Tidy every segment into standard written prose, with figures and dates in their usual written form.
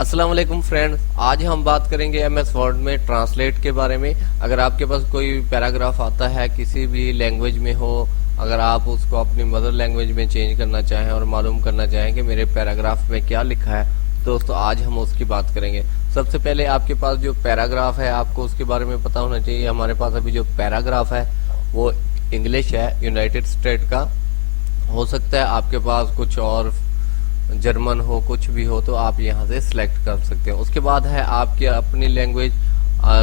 अस्सलाम वालेकुम फ्रेंड्स, आज हम बात करेंगे एमएस वर्ड में ट्रांसलेट के बारे में। अगर आपके पास कोई पैराग्राफ आता है किसी भी लैंग्वेज में हो, अगर आप उसको अपनी मदर लैंग्वेज में चेंज करना चाहें और मालूम करना चाहें कि मेरे पैराग्राफ में क्या लिखा है, दोस्तों आज हम उसकी बात करेंगे। सबसे पहले आपके पास जो पैराग्राफ है आपको उसके बारे में पता होना चाहिए। हमारे पास अभी जो पैराग्राफ है वो इंग्लिश है, यूनाइटेड स्टेट का। हो सकता है आपके पास कुछ और जर्मन हो, कुछ भी हो, तो आप यहाँ से सिलेक्ट कर सकते हैं। उसके बाद है आपकी अपनी लैंग्वेज।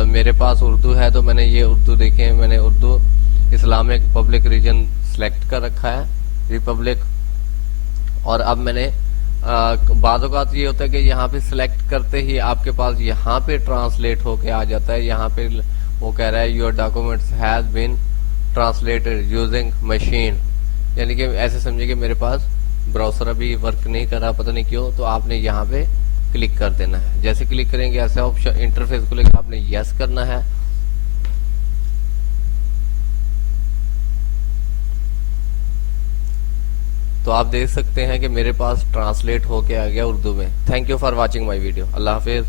मेरे पास उर्दू है तो मैंने ये उर्दू देखे, मैंने Urdu Islamic public region select कर रखा है, रिपब्लिक। और अब मैंने बाज़ औक़ात ये होता है कि यहाँ पे सिलेक्ट करते ही आपके पास यहाँ पे ट्रांसलेट होके आ जाता है। यहाँ पे वो कह रहा है your documents has been translated using machine, यानी कि ऐसे समझिए कि मेरे पास ब्राउजर अभी वर्क नहीं कर रहा, पता नहीं क्यों। तो आपने यहाँ पे क्लिक कर देना है। जैसे क्लिक करेंगे ऐसा ऑप्शन इंटरफेस खुलेगा, आपने यस करना है। तो आप देख सकते हैं कि मेरे पास ट्रांसलेट होके आ गया उर्दू में। Thank you for watching my video. Allah Hafiz.